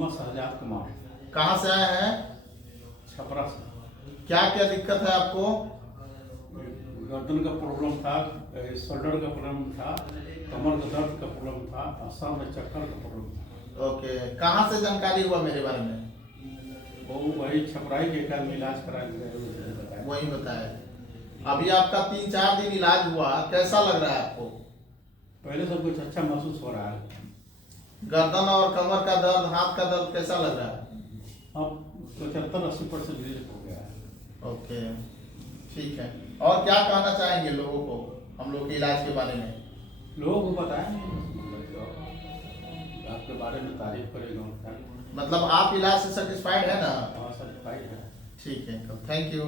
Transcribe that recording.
मोहम्मद शहजाद कुमार, कहाँ से आए हैं? छपरा से। क्या क्या दिक्कत है आपको? गर्दन का प्रॉब्लम था, शोल्डर का प्रॉब्लम था, कमर का दर्द का प्रॉब्लम था, सर में चक्कर का प्रॉब्लम था। ओके, कहाँ से जानकारी हुआ मेरे बारे में? वो वही छपराई के एक इलाज करा के वही बताए। अभी आपका 3-4 दिन इलाज हुआ, कैसा लग रहा है आपको? पहले सब कुछ अच्छा महसूस हो रहा है, गर्दन और कमर का दर्द, हाथ का दर्द कैसा लग रहा है? अब 75-80% रिलीज हो गया है। ओके, ठीक है। और क्या कहना चाहेंगे लोगों को हम लोग के इलाज के बारे में? लोगों को बताया नहीं, आपके बारे में तारीफ करेगा। मतलब आप इलाज से सेटिस्फाइड है ना? सर्टिफाइड है। ठीक है, थैंक यू।